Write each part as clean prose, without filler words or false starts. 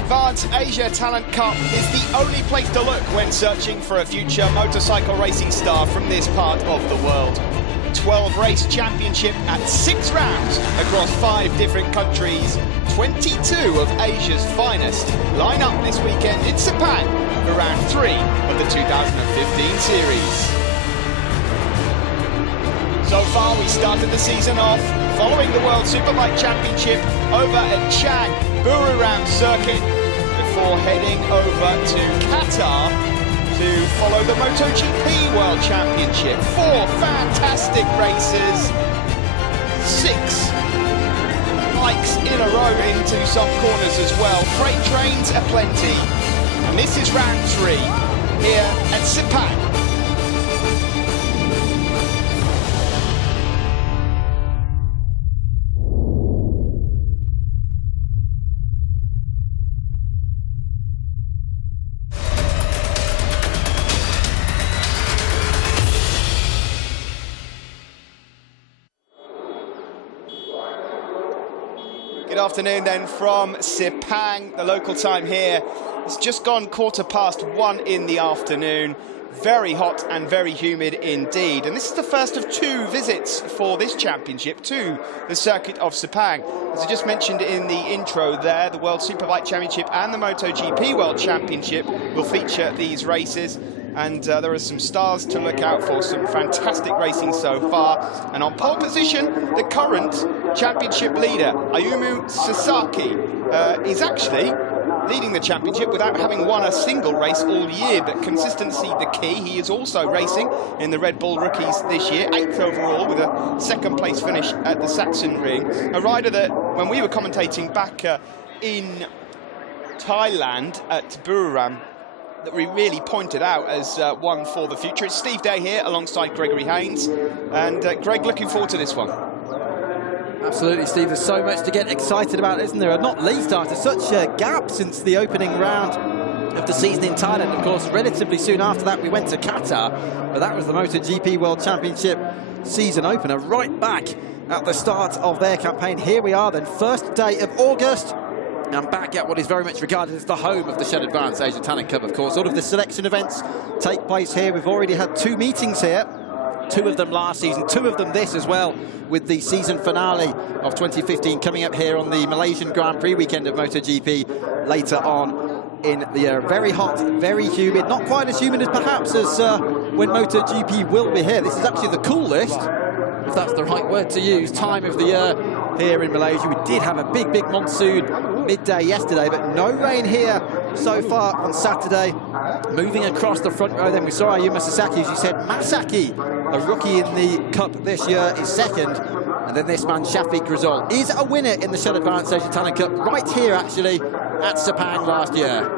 Advance Asia Talent Cup is the only place to look when searching for a future motorcycle racing star from this part of the world. 12 race championship at 6 rounds across 5 different countries. 22 of Asia's finest line up this weekend in Sepang for round 3 of the 2015 series. So far, we started the season off following the World Superbike Championship over at Sepang International Circuit before heading over to Qatar to follow the MotoGP World Championship. 4 fantastic races, 6 bikes in a row into some corners as well. Freight trains aplenty. And this is round 3 here at Sepang. Good afternoon then from Sepang. The local time here, it's just gone 1:15 in the afternoon. Very hot and very humid indeed. And this is the first of 2 visits for this championship to the circuit of Sepang. As I just mentioned in the intro there, the World Superbike Championship and the MotoGP World Championship will feature these races. And there are some stars to look out for, some fantastic racing so far. And on pole position, the current championship leader, Ayumu Sasaki, is actually leading the championship without having won a single race all year, but consistency the key. He is also racing in the Red Bull Rookies this year, 8th overall with a 2nd place finish at the Saxon Ring. A rider that, when we were commentating back in Thailand at Buriram, that we really pointed out as one for the future. It's Steve Day here alongside Gregory Haynes. And Greg, looking forward to this one. Absolutely, Steve. There's so much to get excited about, isn't there? Not least after such a gap since the opening round of the season in Thailand. Of course, relatively soon after that, we went to Qatar. But that was the MotoGP World Championship season opener, right back at the start of their campaign. Here we are then, first day of August. And back at what is very much regarded as the home of the Shed Advance Asia Talent Cup, of course. All of the selection events take place here. We've already had 2 meetings here. 2 of them last season, 2 of them this as well, with the season finale of 2015 coming up here on the Malaysian Grand Prix weekend of MotoGP later on in the year. Very hot, very humid, not quite as humid as perhaps as when MotoGP will be here. This is actually the coolest, if that's the right word to use, time of the year here in Malaysia. We did have a big monsoon midday yesterday, but no rain here so far on Saturday. Moving across the front row then, we saw Ayumu Sasaki, as you said. Masaki, a rookie in the Cup this year, is 2nd. And then this man, Shafiq Rizal, is a winner in the Shed Advance Asia Talent Cup right here, actually, at Sepang last year.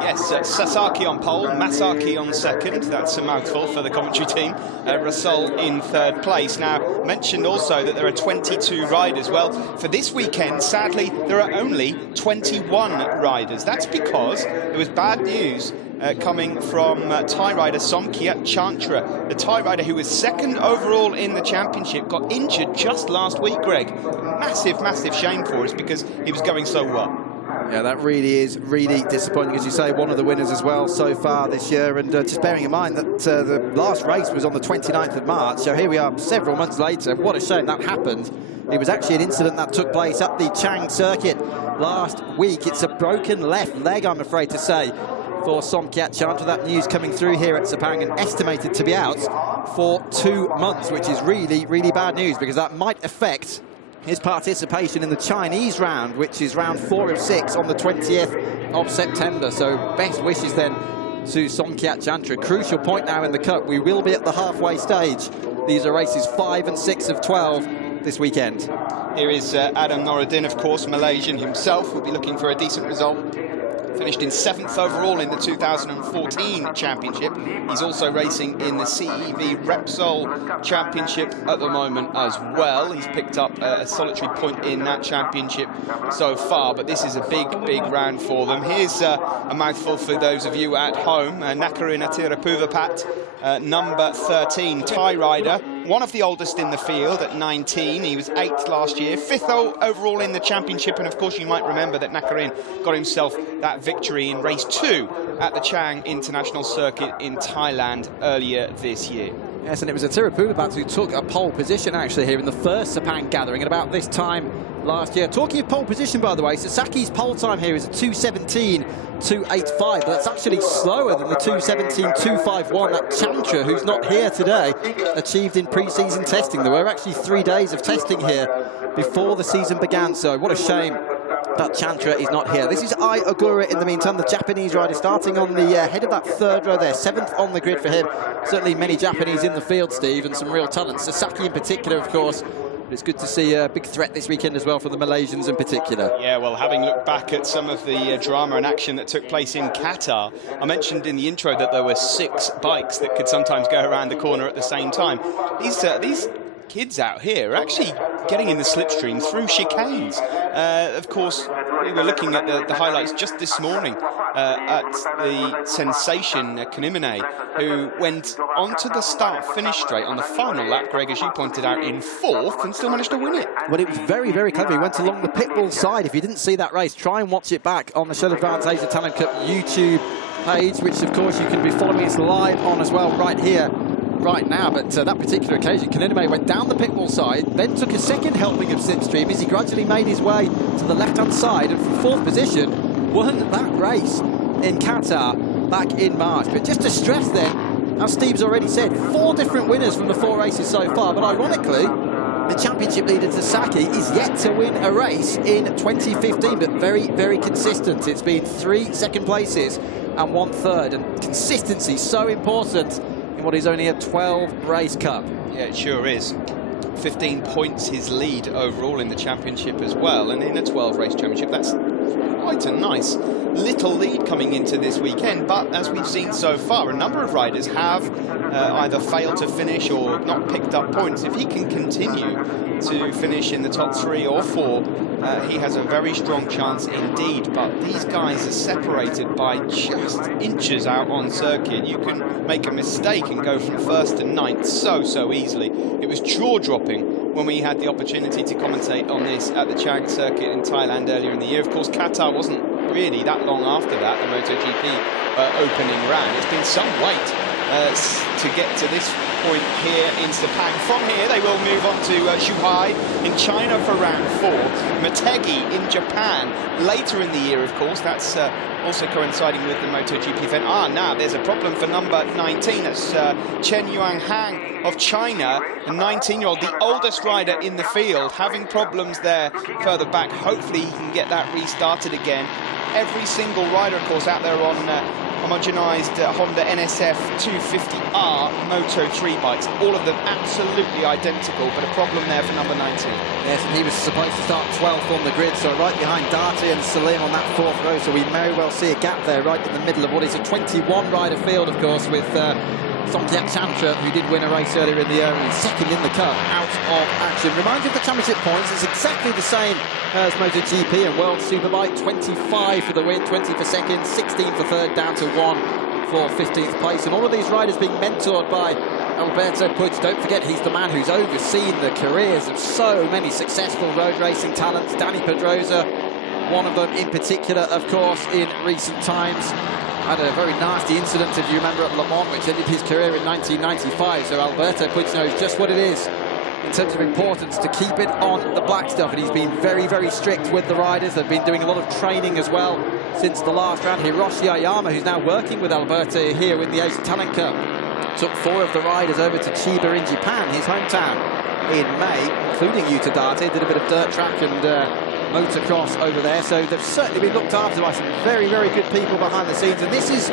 Yes, Sasaki on pole, Masaki on 2nd. That's a mouthful for the commentary team. Rizal in 3rd place. Now, mentioned also that there are 22 riders. Well, for this weekend, sadly, there are only 21 riders. That's because there was bad news coming from Thai rider Somkiat Chantra. The Thai rider who was 2nd overall in the championship got injured just last week, Greg. Massive shame for us because he was going so well. Yeah, that really is disappointing, as you say, one of the winners as well so far this year. And just bearing in mind that the last race was on the 29th of March, so here we are several months later. What a shame that happened. It was actually an incident that took place at the Sepang circuit last week. It's a broken left leg, I'm afraid to say, for Somkiat Chantra. That news coming through here at Sepang, and estimated to be out for 2 months, which is really bad news, because that might affect his participation in the Chinese round, which is round 4 of 6 on the 20th of September. So best wishes then to Somkiat Chantra. Crucial point now in the Cup. We will be at the halfway stage. These are races 5 and 6 of 12 this weekend. Here is Adam Noruddin, of course, Malaysian himself. Will be looking for a decent result. Finished in 7th overall in the 2014 championship. He's also racing in the CEV Repsol championship at the moment as well. He's picked up a solitary point in that championship so far, but this is a big round for them. Here's a mouthful for those of you at home. Nakaruna Tirapuvapat, number 13, Thai rider. one of the oldest in the field at 19. He was 8th last year, 5th overall in the championship, and of course you might remember that Nakarin got himself that victory in race 2 at the Sepang International Circuit in Thailand earlier this year. Yes, and it was a Tirupulabat who took a pole position actually here in the first Sepang gathering at about this time last year. Talking of pole position, by the way, Sasaki's pole time here is a 2:17.285, but that's actually slower than the 2:17.251 that Chantra, who's not here today, achieved in pre-season testing. There were actually 3 days of testing here before the season began, so what a shame that Chantra is not here. This is Ai Ogura in the meantime, the Japanese rider, starting on the head of that 3rd row there, 7th on the grid for him. Certainly many Japanese in the field, Steve, and some real talent. Sasaki in particular, of course. But it's good to see a big threat this weekend as well for the Malaysians in particular. Yeah, well, having looked back at some of the drama and action that took place in Qatar, I mentioned in the intro that there were 6 bikes that could sometimes go around the corner at the same time. These kids out here are actually getting in the slipstream through chicanes. Of course, we were looking at the highlights just this morning at the sensation Kanimene, who went onto the start-finish straight on the final lap, Greg, as you pointed out, in 4th and still managed to win it. Well, it was very, very clever. He went along the pit wall side. If you didn't see that race, try and watch it back on the Shell Advance Asia Talent Cup YouTube page, which, of course, you can be following us live on as well right here, right now. But that particular occasion, Kanimene went down the pit wall side, then took a second helping of slipstream as he gradually made his way to the left-hand side, and from 4th position, won that race in Qatar back in March. But just to stress then, as Steve's already said, 4 different winners from the 4 races so far, but ironically, the championship leader Sasaki is yet to win a race in 2015, but very, very consistent. It's been 3 second places and 1 third, and consistency so important in what is only a 12 race cup. Yeah, it sure is. 15 points his lead overall in the championship as well, and in a 12 race championship, that's quite a nice little lead coming into this weekend. But as we've seen so far, a number of riders have either failed to finish or not picked up points. If he can continue to finish in the top 3 or 4, he has a very strong chance indeed. But these guys are separated by just inches out on circuit. You can make a mistake and go from 1st to 9th so easily. It was jaw-dropping when we had the opportunity to commentate on this at the Sepang circuit in Thailand earlier in the year. Of course, Qatar wasn't really that long after that, the MotoGP opening round. It's been some wait to get to this point here in Sepang. From here, they will move on to Zhuhai in China for round 4. Motegi in Japan later in the year, of course. That's also coinciding with the MotoGP event. Now there's a problem for number 19. That's Chen Yuanhang of China, a 19-year-old, the oldest rider in the field, having problems there further back. Hopefully he can get that restarted again. Every single rider, of course, out there on homogenized Honda NSF 250R Moto 3 bikes, all of them absolutely identical, but a problem there for number 19. Yes, and he was supposed to start 12th on the grid, so right behind Dati and Salim on that 4th row, so we may well see a gap there right in the middle of what is a 21 rider field, of course, with Somtiak Chantra, who did win a race earlier in the year and 2nd in the cup, out of action. Reminds you of the championship points, it's exactly the same as MotoGP and World Superbike. 25 for the win, 20 for 2nd, 16 for 3rd, down to 1 for 15th place. And all of these riders being mentored by Alberto Puig. Don't forget, he's the man who's overseen the careers of so many successful road racing talents. Danny Pedrosa, one of them in particular, of course, in recent times. Had a very nasty incident, if you remember, at Le Mans, which ended his career in 1995. So Alberto Puig knows just what it is in terms of importance to keep it on the black stuff, and he's been very, very strict with the riders. They've been doing a lot of training as well since the last round. Hiroshi Ayama, who's now working with Alberto here with the Asia Talent Cup, took 4 of the riders over to Chiba in Japan, his hometown, in May, including Yuta Date. Did a bit of dirt track and motocross over there, so they've certainly been looked after by some very, very good people behind the scenes. And this is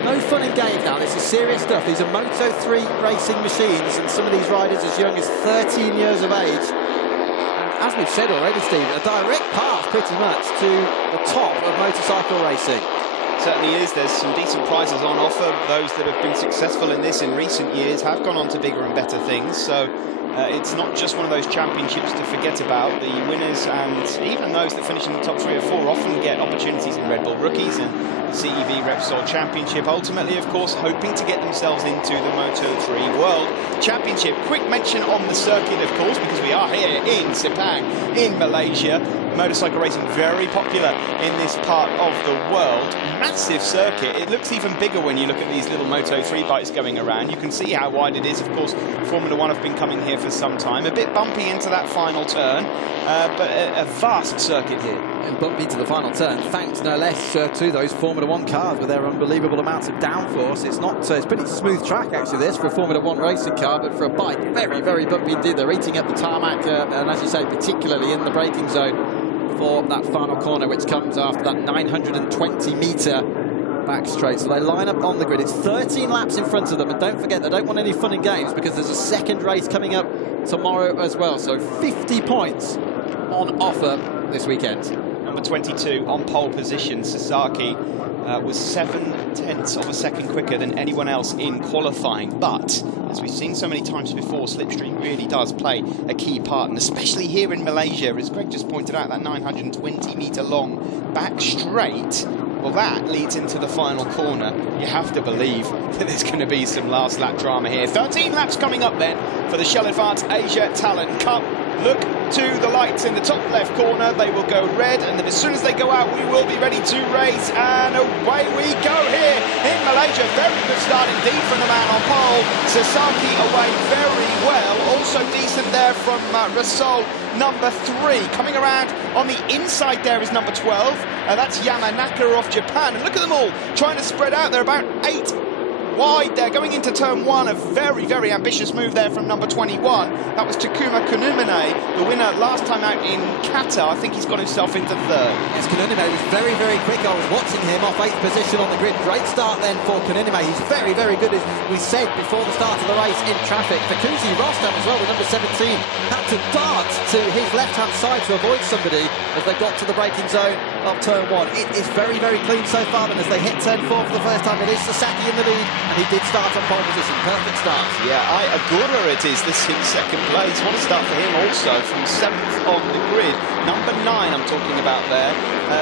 no fun and games now. This is serious stuff. These are Moto 3 racing machines, and some of these riders as young as 13 years of age. And as we've said already, Steve, a direct path pretty much to the top of motorcycle racing. Certainly is. There's some decent prizes on offer. Those that have been successful in this in recent years have gone on to bigger and better things. So it's not just one of those championships to forget about. The winners and even those that finish in the top 3 or 4 often get opportunities in Red Bull Rookies and the CEV Repsol Championship. Ultimately, of course, hoping to get themselves into the Moto3 World Championship. Quick mention on the circuit, of course, because we are here in Sepang in Malaysia. Motorcycle racing very popular in this part of the world. Massive circuit. It looks even bigger when you look at these little Moto3 bikes going around. You can see how wide it is. Of course, Formula 1 have been coming here for some time. A bit bumpy into that final turn, but a vast circuit here. And bumpy into the final turn, thanks no less to those Formula 1 cars with their unbelievable amounts of downforce. It's not, it's pretty smooth track actually this for a Formula 1 racing car, but for a bike, very, very bumpy indeed. They're eating up the tarmac, and as you say, particularly in the braking zone for that final corner, which comes after that 920-metre back straight. So they line up on the grid. It's 13 laps in front of them, and don't forget, they don't want any fun and games because there's a second race coming up tomorrow as well. So 50 points on offer this weekend. Number 22 on pole position, Sasaki, was 7/10 of a second quicker than anyone else in qualifying. But as we've seen so many times before, slipstream really does play a key part, and especially here in Malaysia, as Greg just pointed out, that 920-metre long back straight. Well, that leads into the final corner. You have to believe that there's going to be some last lap drama here. 13 laps coming up then for the Shell Advance Asia Talent Cup. Look to the lights in the top left corner. They will go red, and then as soon as they go out, we will be ready to race. And away we go here in Malaysia. Very good start indeed from the man on pole. Sasaki away very well. Also decent there from Repsol, number 3. Coming around on the inside there is number 12. That's Yamanaka of Japan. And look at them all trying to spread out. They're about 8 wide there, going into turn 1. A very, very ambitious move there from number 21. That was Takuma Kunumene, the winner last time out in Qatar. I think he's got himself into 3rd. Yes, Kunumene was very, very quick. I was watching him off 8th position on the grid. Great start then for Kunumene. He's very, very good, as we said before the start of the race in traffic. Takuzi Rostam as well, with number 17, had to dart to his left-hand side to avoid somebody as they got to the braking zone of turn 1. It is very, very clean so far, and as they hit turn 4 for the first time, it is Sasaki in the lead, and he did start on pole position. Perfect start. Yeah, Agura it is, this in second place. What a start for him also, from 7th on the grid. Number 9 I'm talking about there.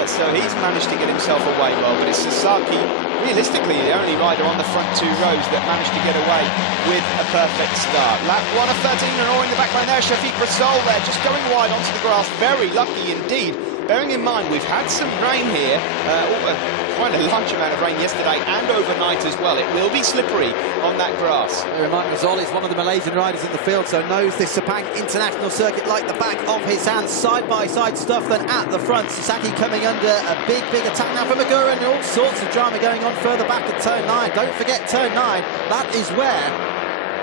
So he's managed to get himself away well, but it's Sasaki, realistically, the only rider on the front 2 rows that managed to get away with a perfect start. Lap 1 of 13, and all in the back line there, Shafiq Rasool there, just going wide onto the grass. Very lucky indeed. Bearing in mind, we've had some rain here, quite a large amount of rain yesterday and overnight as well. It will be slippery on that grass. Rasool is one of the Malaysian riders in the field, so knows this Sepang International Circuit like the back of his hands. Side-by-side stuff then at the front. Sasaki coming under a big, big attack now from Agura, and all sorts of drama going on further back at turn 9. Don't forget turn 9, that is where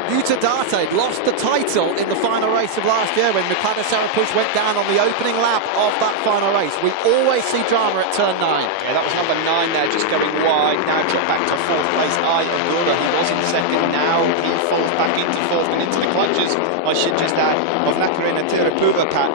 Yuta Date lost the title in the final race of last year when Mikada Sarapush went down on the opening lap of that final race. We always see drama at turn 9. Yeah, that was number 9 there, just going wide. Now dropped back to 4th place. Agura, he was in 2nd. Now he falls back into 4th and into the clutches, I should just add, of Nakarena Tirupurapat.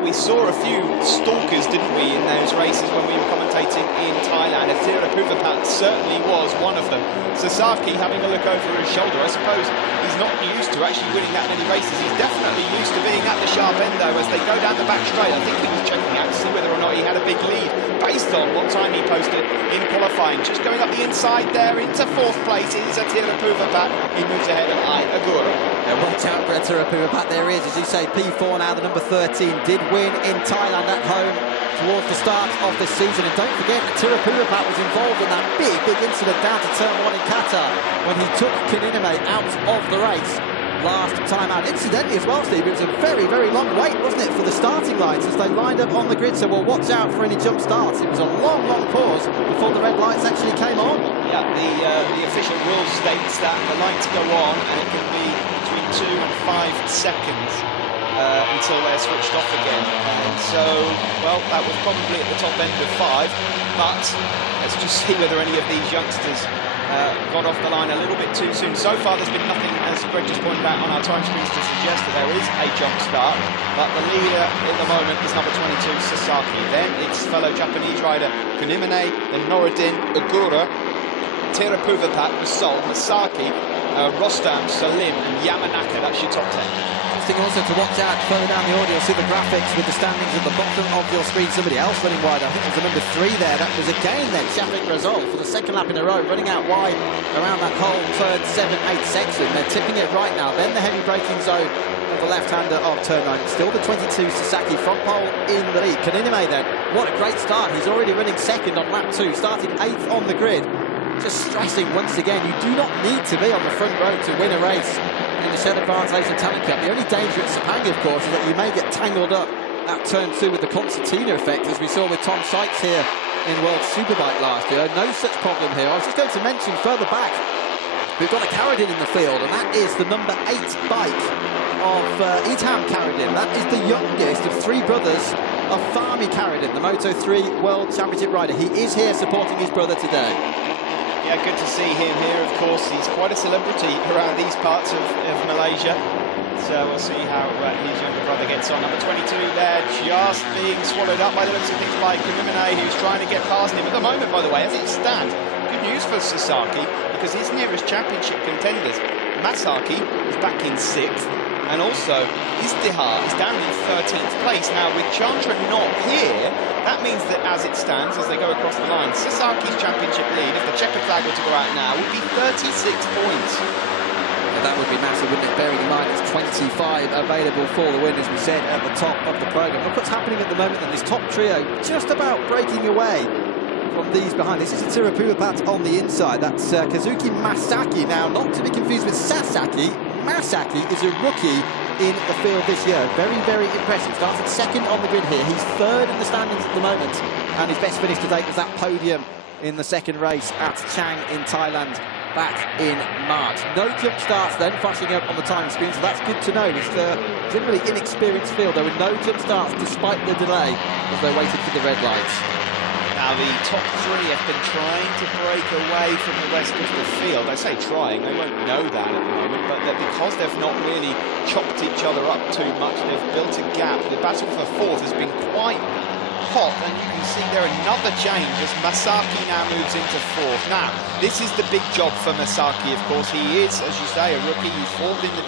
We saw a few stalkers, didn't we, in those races when we were commentating in Thailand. Tirupurapat certainly was one of them. Sasaki having a look over his shoulder. I suppose he's not used to actually winning that many races. He's definitely used to being at the sharp end, though, as they go down the back straight. I think he was checking out to see whether or not he had a big lead based on what time he posted in qualifying. Just going up the inside there into 4th place is Tirupurapat. He moves ahead of Agura. Watch out for Tirupurapat. There is, as you say, P4 now, the number 13, did win in Thailand at home towards the start of this season. And don't forget that Tirupurapat was involved in that big, big incident down to turn 1 in Qatar when he took Kunumene out of the race last time out. Incidentally as well, Steve, it was a very, very long wait, wasn't it, for the starting lights as they lined up on the grid. So we'll watch out for any jump starts. It was a long, long pause before the red lights actually came on. Yeah, the official rule states that the lights go on and it can be between 2 and 5 seconds. until they're switched off again. And so, well, that was probably at the top end of 5, but let's just see whether any of these youngsters got off the line a little bit too soon. So far, there's been nothing, as Greg just pointed out on our time screens, to suggest that there is a jump start, but the leader at the moment is number 22, Sasaki. Then it's fellow Japanese rider Kunimine, then Norodin, Ogura, Terapuvapat, Masol, Masaki, Rostam, Salim and Yamanaka. That's your top 10. Interesting also to watch out further down the audio, see the graphics with the standings at the bottom of your screen. Somebody else running wide, I think it was the number 3 there. That was again then Shafik Razol for the second lap in a row, running out wide around that whole third, 7, 8 section. They're tipping it right now. Then the heavy braking zone of the left-hander of turn 9. Still the 22 Sasaki front pole in the lead. Kaninime then, what a great start. He's already running second on lap 2, starting 8th on the grid. Just stressing once again, you do not need to be on the front row to win a race in the Shell Advanced Talent Cup. The only danger at Sepang, of course, is that you may get tangled up at turn 2 with the concertina effect, as we saw with Tom Sykes here in World Superbike last year. No such problem here. I was just going to mention further back, we've got a Carradine in the field, and that is the number 8 bike of Itham Carradine. That is the youngest of 3 brothers of Fahmi Carradine, the Moto3 World Championship rider. He is here supporting his brother today. Yeah, good to see him here, of course. He's quite a celebrity around these parts of Malaysia. So we'll see how his younger brother gets on. Number 22 there, just being swallowed up by the looks of things by Kunimine, who's trying to get past him. At the moment, by the way, as it stands, good news for Sasaki, because his nearest championship contenders, Masaki, is back in 6th. And also, Izdihar is down in 13th place. Now, with Chandra not here, that means that as it stands, as they go across the line, Sasaki's championship lead, if the checkered flag were to go out now, would be 36 points. Yeah, that would be massive, wouldn't it? Bearing in mind it's 25 available for the win, as we said at the top of the programme. Look what's happening at the moment, and this top trio just about breaking away from these behind. This is Terapuvapat on the inside. That's Kazuki Masaki. Now, not to be confused with Sasaki. Masaki is a rookie in the field this year. Very, very impressive. Started 2nd on the grid here. He's 3rd in the standings at the moment. And his best finish to date was that podium in the 2nd race at Chiang in Thailand back in March. No jump starts then, flashing up on the time screen, so that's good to know. It's a generally inexperienced field. There were no jump starts despite the delay as they waited for the red lights. Now the top 3 have been trying to break away from the rest of the field. I say trying, they won't know that at the moment, but that because they've not really chopped each other up too much, they've built a gap. The battle for 4th has been quite hot, and you can see there another change as Masaki now moves into 4th. Now, this is the big job for Masaki, of course. He is, as you say, a rookie. He's 4th in the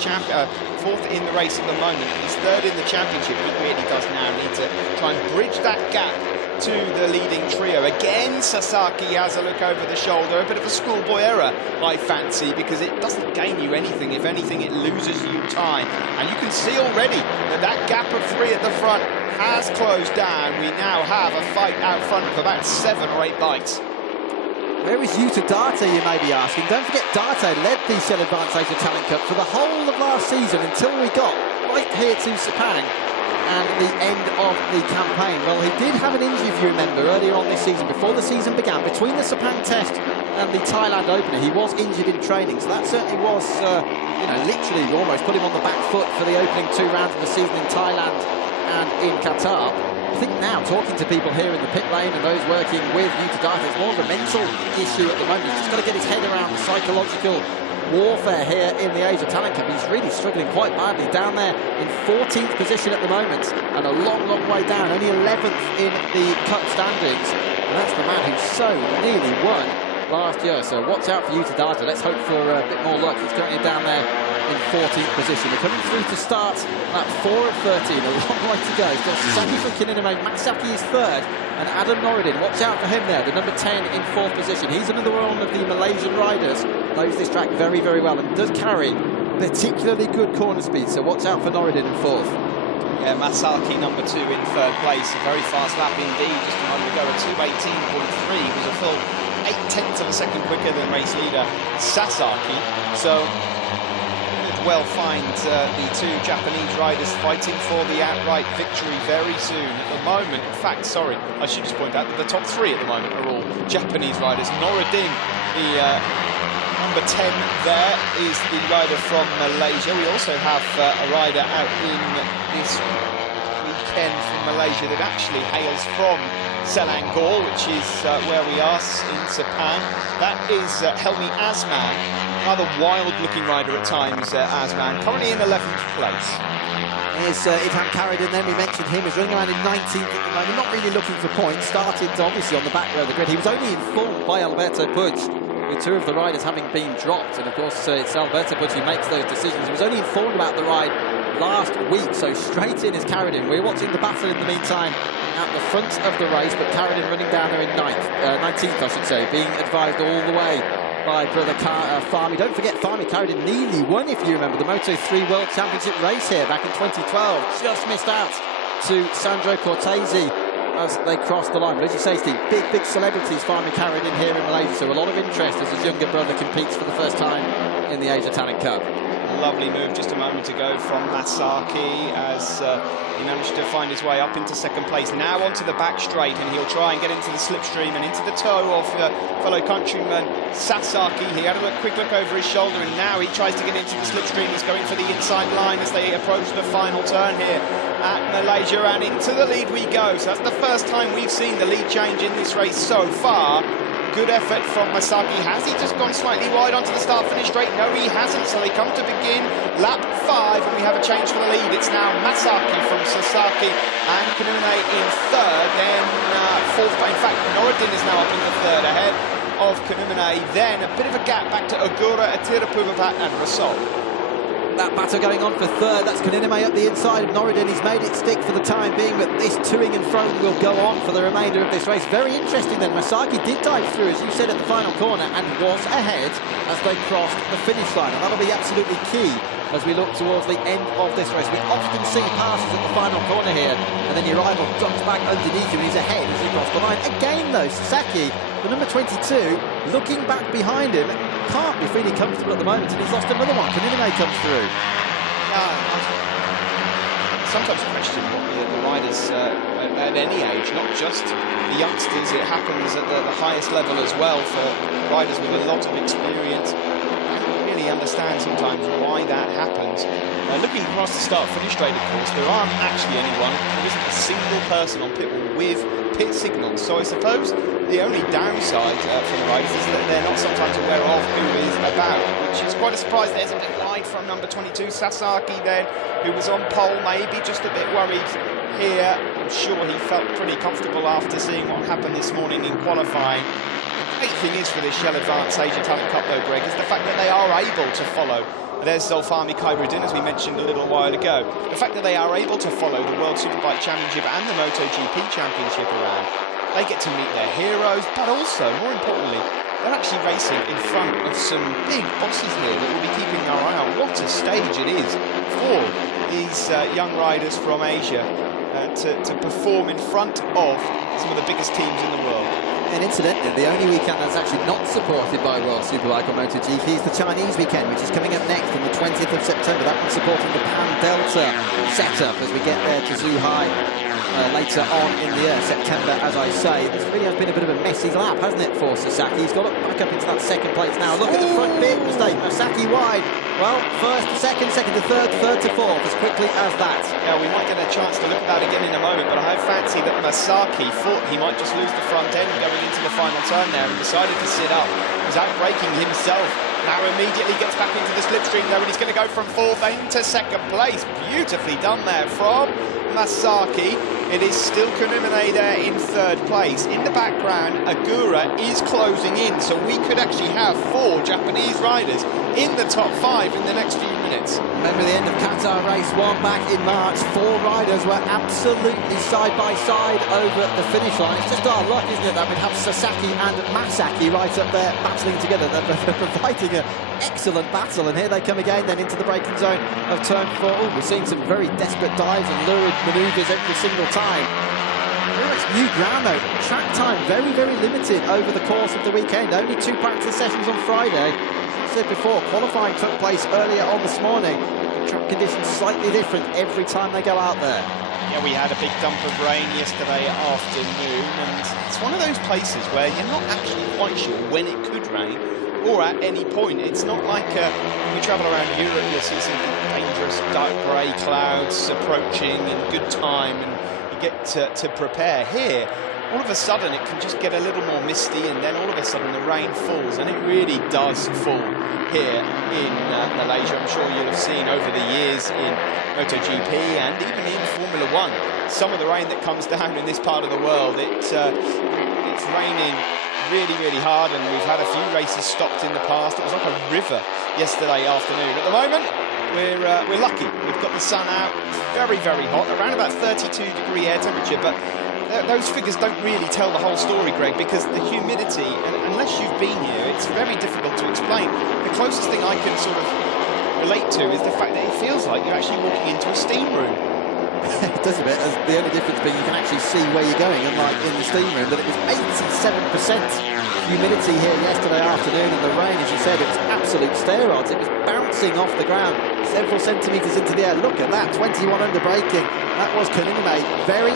4th in the race at the moment. He's 3rd in the championship. He really does now need to try and bridge that gap to the leading trio. Again, Sasaki has a look over the shoulder. A bit of a schoolboy error, I fancy, because it doesn't gain you anything. If anything, it loses you time. And you can see already that that gap of 3 at the front has closed down. We now have a fight out front of about 7 or 8 bikes. Where is Yuta Date, you may be asking? Don't forget, Date led the Shell Advanced Talent Cup for the whole of last season until we got right here to Sepang and the end of the campaign. Well, he did have an injury, if you remember, earlier on this season, before the season began, between the Sepang test and the Thailand opener. He was injured in training, so that certainly was, literally almost put him on the back foot for the opening 2 rounds of the season in Thailand and in Qatar. I think now, talking to people here in the pit lane and those working with Yuta Date, it's more of a mental issue at the moment. He's just got to get his head around the psychological warfare here in the Asia Talent Cup. He's really struggling quite badly, down there in 14th position at the moment, and a long, long way down, only 11th in the cup standings. And that's the man who so nearly won last year. So watch out for Yuta Date. Let's hope for a bit more luck. He's currently down there in 14th position. They're coming through to start at 4 of 13, a long way to go. He's got Sasaki for Kinniname, Masaki is 3rd, and Adam Norodin, watch out for him there, the number 10 in 4th position. He's another one of the Malaysian riders, knows this track very, very well, and does carry particularly good corner speed, so watch out for Norodin in 4th. Yeah, Masaki number 2 in 3rd place, a very fast lap indeed, just a moment ago, a 2:18.3, was a full 8/10 of a second quicker than race leader Sasaki. So well find the two Japanese riders fighting for the outright victory very soon. At the moment, in fact, sorry, I should just point out that the top three at the moment are all Japanese riders. Norodin, the number 10 there, is the rider from Malaysia. We also have a rider out in this weekend from Malaysia that actually hails from Selangor, which is where we are in Sepang. That is Helmi Azman, rather wild-looking rider at times, Azman, currently in 11th place. Here's Ivan Karadin, then we mentioned him, is running around in 19th at the moment, not really looking for points, started obviously on the back row of the grid. He was only informed by Alberto Puig, with two of the riders having been dropped, and of course it's Alberto Puig who makes those decisions. He was only informed about the ride last week, so straight in is Karadin. We're watching the battle in the meantime at the front of the race, but Karadin running down there in 19th, I should say, being advised all the way by brother Fahmi. Don't forget, Fahmi Karadin nearly won, if you remember, the Moto3 World Championship race here back in 2012. Just missed out to Sandro Cortese as they crossed the line. But as you say, Steve, big celebrities Fahmi Karadin here in Malaysia, so a lot of interest as his younger brother competes for the first time in the Asia Talent Cup. Lovely move just a moment ago from Masaki as he managed to find his way up into second place. Now onto the back straight, and he'll try and get into the slipstream and into the toe of fellow countryman Sasaki. He had a quick look over his shoulder, and now he tries to get into the slipstream. He's going for the inside line as they approach the final turn here at Malaysia, and into the lead we go. So that's the first time we've seen the lead change in this race so far. Good effort from Masaki. Has he just gone slightly wide onto the start-finish straight? No, he hasn't. So they come to begin lap 5, and we have a change for the lead. It's now Masaki from Sasaki and Kanune in third. Then fourth. In fact, Norodin is now up into third ahead of Kanune. Then a bit of a gap back to Ogura, Atirapuvapat and Rasol. That battle going on for third. That's Kanune up the inside of Norodin. He's made it stick for the time being, but this toing and froing will go on for the remainder of this race. Very interesting then. Masaki did dive through, as you said, at the final corner and was ahead as they crossed the finish line. And that'll be absolutely key as we look towards the end of this race. We often see passes at the final corner here, and then your rival drops back underneath you and he's ahead as you cross the line. Again though, Sasaki, the number 22, looking back behind him, can't be feeling comfortable at the moment, and he's lost another one. Kanune comes through. Sometimes question what the riders at any age, not just the youngsters, it happens at the highest level as well for riders with a lot of experience. Understand sometimes why that happens. Looking across the start-finish straight, of course, there aren't actually anyone. There isn't a single person on pit wall with pit signals. So I suppose the only downside for the riders is that they're not sometimes aware of who is about, which is quite a surprise. There's a bit wide from number 22, Sasaki, then, who was on pole, maybe just a bit worried here. I'm sure he felt pretty comfortable after seeing what happened this morning in qualifying. The great thing is for this Shell Advance Asia Talent Cup though, Greg, is the fact that they are able to follow. There's Zulfami Khairudin, as we mentioned a little while ago. The fact that they are able to follow the World Superbike Championship and the MotoGP Championship around. They get to meet their heroes, but also, more importantly, they're actually racing in front of some big bosses here that will be keeping our eye on. What a stage it is for these young riders from Asia to perform in front of some of the biggest teams in the world. And incidentally, the only weekend that's actually not supported by World Superbike or MotoGP is the Chinese weekend, which is coming up next on the 20th of September. That one's supporting the Pan Delta setup as we get there to Zhuhai later on in the year, September, as I say. This really has been a bit of a messy lap, hasn't it, for Sasaki? He's got back up into that second place now. Look at the front big mistake. Sasaki wide. Well, first to second, second to third, third to fourth, as quickly as that. Yeah, we might get a chance to look at that again in a moment, but I fancy that Masaki thought he might just lose the front end going into the final turn there and decided to sit up. He's out-braking himself. Now immediately gets back into the slipstream though, and he's going to go from fourth into second place. Beautifully done there from Masaki. It is still Kanune there in third place. In the background, Agura is closing in, so we could actually have 4 Japanese riders in the top 5 in the next few minutes. Remember the end of Qatar race 1 back in March. 4 riders were absolutely side by side over the finish line. It's just our luck, isn't it, that we have Sasaki and Masaki right up there battling together. They're providing an excellent battle, and here they come again then into the braking zone of turn 4. Oh, we're seeing some very desperate dives and lurid manoeuvres every single time. Well, it's new ground though. Track time very, very limited over the course of the weekend. Only 2 practice sessions on Friday. said before, qualifying took place earlier on this morning. The track conditions slightly different every time they go out there. Yeah, we had a big dump of rain yesterday afternoon, and it's one of those places where you're not actually quite sure when it could rain or at any point. It's not like when you travel around Europe, you see some dangerous dark grey clouds approaching in good time and you get to prepare. Here, all of a sudden it can just get a little more misty, and then all of a sudden the rain falls, and it really does fall here in Malaysia. I'm sure you'll have seen over the years in MotoGP and even in Formula 1 some of the rain that comes down in this part of the world. It's raining really hard, and we've had a few races stopped in the past. It was like a river yesterday afternoon. At the moment we're lucky. We've got the sun out. It's very hot, around about 32-degree air temperature, but those figures don't really tell the whole story, Greg, because the humidity, and unless you've been here, it's very difficult to explain. The closest thing I can sort of relate to is the fact that it feels like you're actually walking into a steam room. It does a bit. The only difference being you can actually see where you're going, unlike in the steam room. But it was 87% humidity here yesterday afternoon, and the rain, as you said, it was absolute steroids. It was bouncing off the ground several centimetres into the air. Look at that, 21 under braking. That was Kanunme. Very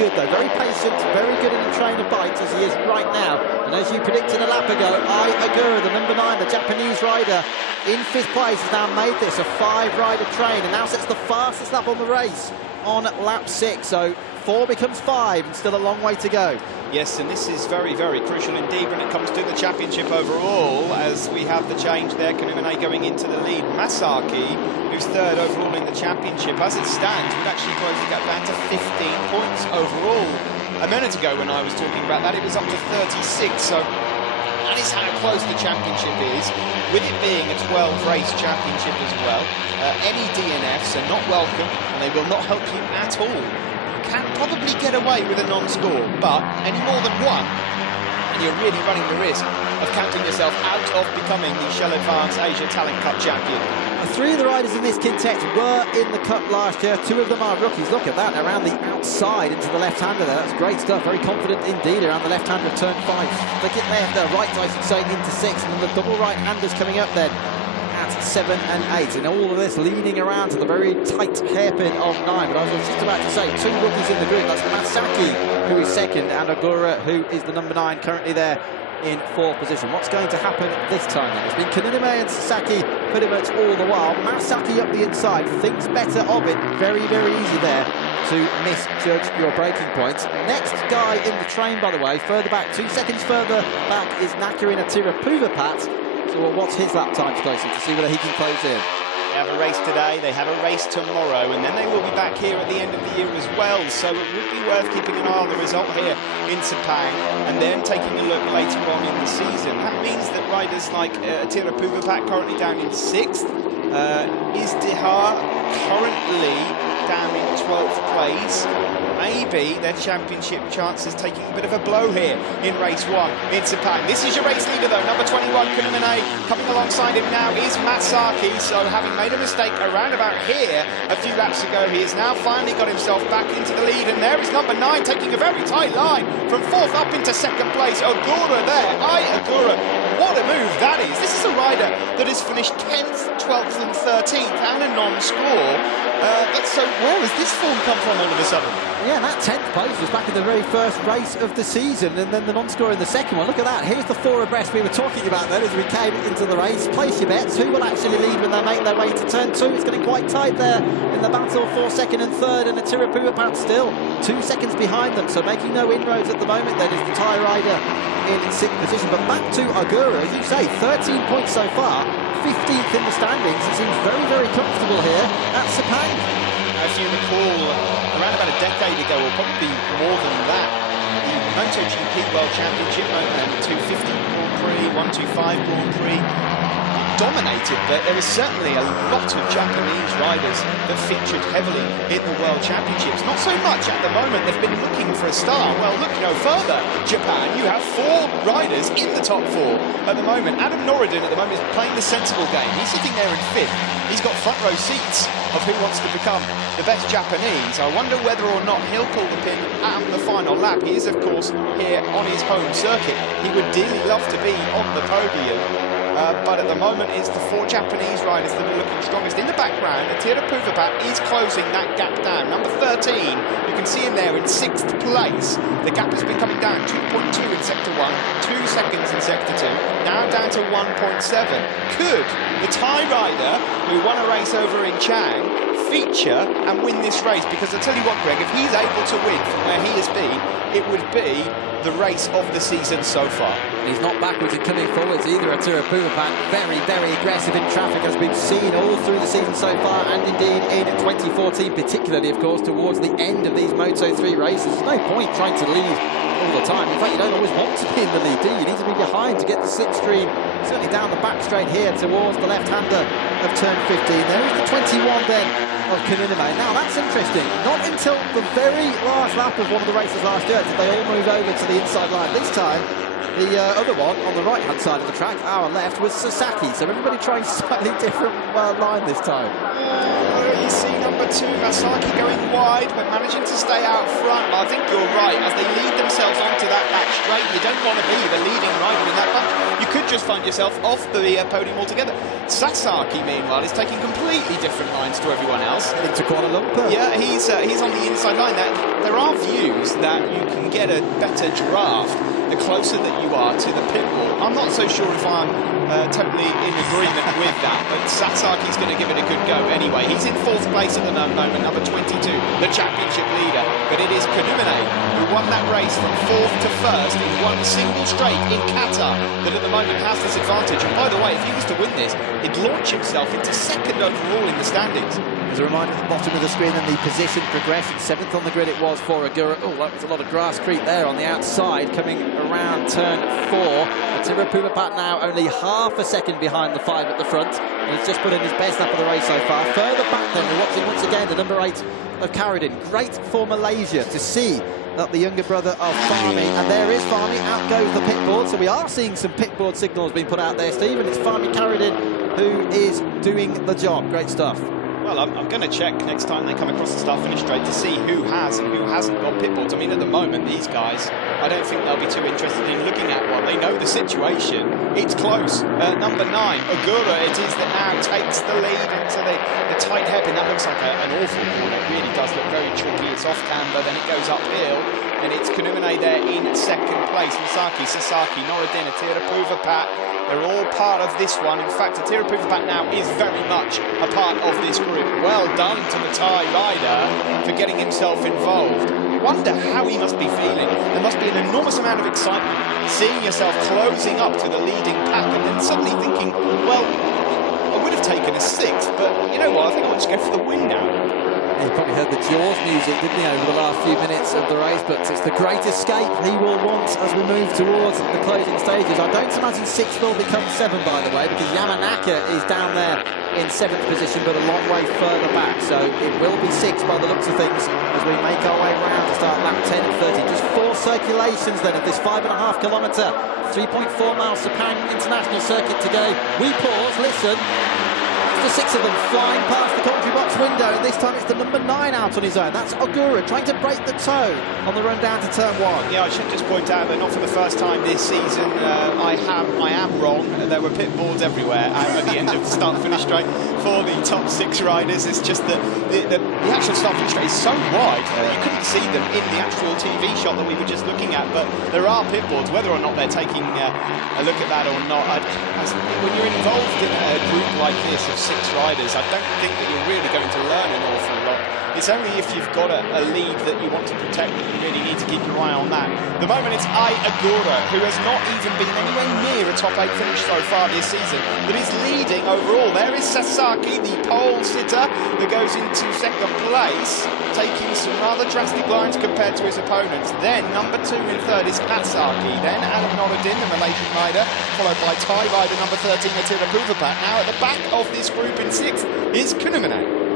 good though, very patient, very good in the train of bikes as he is right now. And as you predicted a lap ago, Ai Ogura, the number 9, the Japanese rider, in 5th place, has now made this a 5-rider train and now sets the fastest lap on the race on lap 6. So 4 becomes 5 and still a long way to go. Yes, and this is very crucial indeed when it comes to the championship overall, as we have the change there. Kanunme going into the lead. Masaki, who's 3rd overall in the championship, as it stands, would actually close the gap down to 15 points overall. A minute ago when I was talking about that, it was up to 36, so that is how close the championship is, with it being a 12-race championship as well. Any DNFs are not welcome, and they will not help you at all. Can probably get away with a non-score, but any more than one, and you're really running the risk of counting yourself out of becoming the Shell Advance Asia Talent Cup champion. 3 of the riders in this quintet were in the Cup last year. 2 of them are rookies. Look at that, around the outside into the left-hander there. That's great stuff, very confident indeed around the left-hander of turn 5. Flick it left, right, I should say, into 6, and then the double right-handers coming up then at 7 and 8, and all of this leading around to the very tight hairpin of 9. But I was just about to say, 2 rookies in the group. That's Masaki, who is 2nd, and Ogura, who is the number 9, currently there in 4th position. What's going to happen this time then? It's been Kanunme and Sasaki pretty much all the while. Masaki up the inside thinks better of it. Very easy there to misjudge your braking points. Next guy in the train, by the way, further back, 2 seconds further back, is Nakirin Atirapuvapat. So we'll watch his lap times closely to see whether he can close in. They have a race today, they have a race tomorrow, and then they will be back here at the end of the year as well. So it would be worth keeping an eye on the result here in Sepang, and then taking a look later on in the season. That means that riders like Atirapuvapat, currently down in 6th, Izdihar currently down in 12th place. Maybe their championship chances taking a bit of a blow here in race 1 in Sepang. This is your race leader though, number 21, Kanunme. Coming alongside him now is Masaki, so having made a mistake around about here a few laps ago, he has now finally got himself back into the lead, and there is number 9 taking a very tight line from 4th up into 2nd place. Ogura there, Ai Ogura. What a move that is. This is a rider that has finished 10th, 12th and 13th and a non-score. So where has this form come from all of a sudden? Yeah, that 10th place was back in the very first race of the season, and then the non-score in the second one. Look at that. Here's the 4 abreast we were talking about then as we came into the race. Place your bets. Who will actually lead when they make their way to turn 2? It's getting quite tight there in the battle for 2nd and 3rd, and Atirapuvapat still 2 seconds behind them, so making no inroads at the moment then is the Thai rider in 6th position. But back to Ogura, as you say, 13 points so far, 15th in the standings. He seems very comfortable here at Sepang. If you recall, around about a decade ago, or probably more than that, the MotoGP World Championship, 250 Grand Prix, 125 Grand Prix, dominated, but there was certainly a lot of Japanese riders that featured heavily in the World Championships. Not so much at the moment. They've been looking for a star. Well, look no further. Japan, you have 4 riders in the top 4 at the moment. Adam Norridin at the moment is playing the sensible game. He's sitting there in 5th. He's got front row seats of who wants to become the best Japanese. I wonder whether or not he'll pull the pin at the final lap. He is, of course, here on his home circuit. He would dearly love to be on the podium. but at the moment it's the 4 Japanese riders that are looking strongest. In the background, Atira Puvapat is closing that gap down. Number 13, you can see him there in 6th place. The gap has been coming down, 2.2 in Sector 1, 2 seconds in Sector 2, now down to 1.7. Could the Thai rider who won a race over in Chang feature and win this race? Because I tell you what, Greg, if he's able to win from where he has been, it would be the race of the season so far. He's not backwards and coming forwards either. Atira Puvapat, very, very aggressive in traffic, has been seen all through the season so far, and indeed in 2014, particularly, of course, towards the end of these Moto3 races. There's no point trying to lead all the time. In fact, you don't always want to be in the lead, do you? You need to be behind to get the slipstream, certainly down the back straight here towards the left-hander of turn 15. There is the 21 then of Kununame. Now that's interesting. Not until the very last lap of one of the races last year did they all move over to the inside line. This time, the other one on the right-hand side of the track, our left, was Sasaki. So everybody trying slightly different line this time. You see number 2, Masaki, going wide, but managing to stay out front. I think you're right. As they lead themselves onto that back straight, you don't want to be the leading rider in that bunch. You could just find yourself off the podium altogether. Sasaki, meanwhile, is taking completely different lines to everyone else. Into Kuala Lumpur. Yeah, he's on the inside line. There are views that you can get a better draft the closer that you are to the pit wall. I'm not so sure if I'm totally in agreement with that, but Sasaki's going to give it a good go anyway. He's in 4th place at the moment, number 22, the championship leader. But it is Kununame who won that race from 4th to 1st in one single straight in Qatar that at the moment has this advantage. And by the way, if he was to win this, he'd launch himself into 2nd overall in the standings. As a reminder at the bottom of the screen, and the position progression. 7th on the grid it was for Agura. Oh, that was a lot of grass creep there on the outside, coming around turn 4. Atira Puvapat now only half a second behind the 5 at the front, and he's just put in his best lap of the race so far. Further back then, we're watching once again the number 8 of Caradine. Great for Malaysia to see that the younger brother of Fahmi, and there is Fahmi, out goes the pit board. So we are seeing some pit board signals being put out there, Steve, and it's Fahmi Caradine who is doing the job. Great stuff. Well, I'm going to check next time they come across the start finish straight to see who has and who hasn't got pit boards. I mean, at the moment, these guys, I don't think they'll be too interested in looking at one. They know the situation. It's close. Number 9, Agura, it is that now takes the lead into the tight hairpin. That looks like an awful corner. It really does look very tricky. It's off camber, then it goes uphill. And it's Kununame there in 2nd place. Masaki, Sasaki, Norodin, Atira Puvapat. They're all part of this one. In fact, Atira Puvapat now is very much a part of this group. Well done to the Thai rider for getting himself involved. I wonder how he must be feeling. There must be an enormous amount of excitement seeing yourself closing up to the leading pack and then suddenly thinking, well, I would have taken a 6th, but you know what, I think I'll just go for the win now. He probably heard the Jaws music, didn't he, over the last few minutes of the race, but it's the great escape he will want as we move towards the closing stages. I don't imagine 6th will become 7, by the way, because Yamanaka is down there in 7th position, but a long way further back, so it will be 6th by the looks of things as we make our way around to start lap 10 at 30. Just 4 circulations then of this 5.5 kilometre, 3.4 mile Sepang International Circuit today. We pause, listen. The 6 of them flying past the commentary box window, and this time it's the number 9 out on his own. That's Agura trying to break the toe on the run down to turn 1. Yeah, I should just point out that not for the first time this season, I am wrong. There were pit boards everywhere at the end of the start-finish straight for the top 6 riders. It's just the actual start-finish straight is so wide that you couldn't see them in the actual TV shot that we were just looking at. But there are pit boards, whether or not they're taking a look at that or not. When you're involved in a group like this of 6 riders, I don't think that you're really going to learn an awful lot. It's only if you've got a lead that you want to protect that you really need to keep your eye on that. At the moment, it's Agura, who has not even been anywhere near a top 8 finish so far this season, but is leading overall. There is Sasaki, the pole sitter, that goes into 2nd place, taking some rather drastic lines compared to his opponents. Then number 2 and 3rd is Asaki, then Alam Norodin, the Malaysian rider, followed by Thai rider number 13, Atira Puvapat. Now at the back of this group in 6th is Kununame.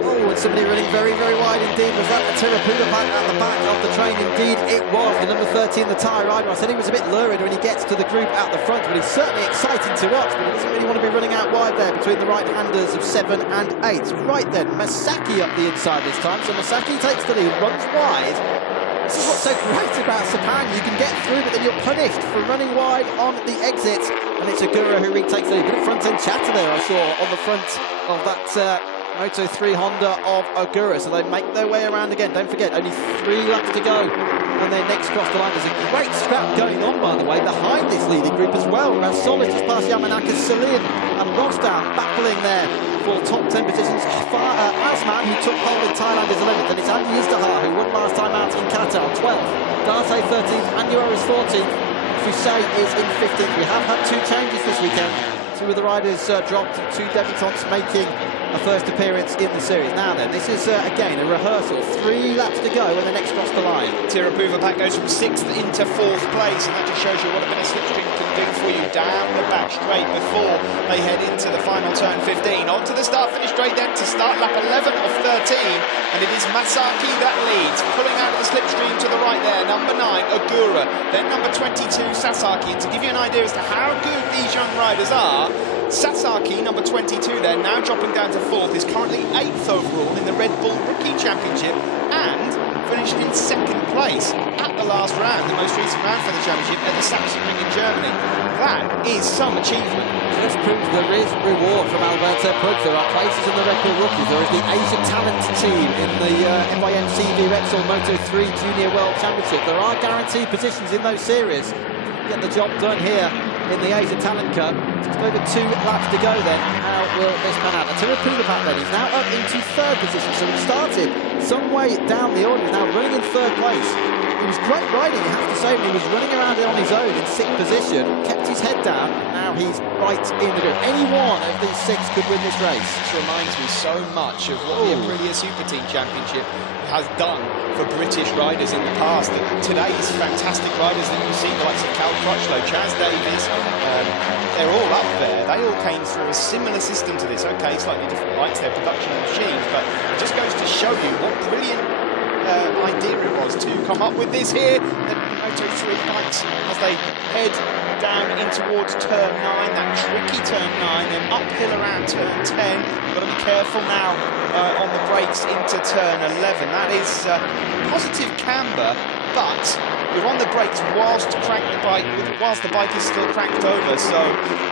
Oh, and somebody running very, very wide indeed. Was that Atira Puvapat at the back of the train? Indeed it was. The number 13, the Thai rider. I said he was a bit lurid when he gets to the group at the front, but he's certainly exciting to watch, but he doesn't really want to be running out wide there between the right-handers of 7 and 8. Right then, Masaki up the inside this time. So Masaki takes the lead, runs wide, This is what's so great about Sepang. You can get through, but then you're punished for running wide on the exit. And it's Agura who retakes the lead. Good front-end chatter there, I saw, on the front of that Moto3 Honda of Agura. So they make their way around again. Don't forget, only 3 laps to go. And then next cross the line. There's a great scrap going on, by the way, behind this leading group as well. Solis just past Yamanaka, Celine and Rosdown battling there for top 10 positions. Asman, who took pole in Thailand, is 11th. Then it's Andy Izdahar, who won last time out in Qatar, 12th. Darte 13th, Annuar is 14th. Fusay is in 15th. We have had 2 changes this weekend. 2 of the riders dropped, 2 debutants making a first appearance in the series. Now then, this is again a rehearsal. 3 laps to go and the next cross the line. Tira Puvapak goes from 6th into 4th place, and that just shows you what a bit of slipstream can do for you down the back straight before they head into the final turn 15. On to the start-finish straight then to start lap 11 of 13, and it is Masaki that leads, pulling out of the slipstream to the right there, number 9, Agura, then number 22, Sasaki. And to give you an idea as to how good these young riders are, Sasaki, number 22 there, now dropping down to 4th, is currently 8th overall in the Red Bull Rookie Championship and finished in 2nd place at the last round, the most recent round for the championship at the Sachsenring in Germany. That is some achievement. Just proves there is reward from Alberto Puig. There are places in the Red Bull Rookies. There is the Asia Talent team in the MYMCV Repsol Moto3 Junior World Championship. There are guaranteed positions in those series. Get the job done here in the Asia Talent Cup. Just over 2 laps to go then. How will this pan out? Tira Puvapak then is now up into 3rd position. So he started some way down the order. He's now running in 3rd place. It was great riding, you have to say, when he was running around on his own in 6th position, kept his head down, now he's right in the group. Any one of these 6 could win this race. This reminds me so much of what the Aprilia Super Team Championship has done for British riders in the past. Today's fantastic riders that you've seen, the likes of Cal Crutchlow, Chaz Davies, they're all up there. They all came through a similar system to this. Okay, slightly different bikes, their production machines, but it just goes to show you what brilliant idea it was to come up with this here. The Moto3 bikes as they head down in towards turn 9, that tricky turn 9, then uphill around turn 10. You've got to be careful now on the brakes into turn 11. That is positive camber, but you're on the brakes whilst the bike is still cranked over, so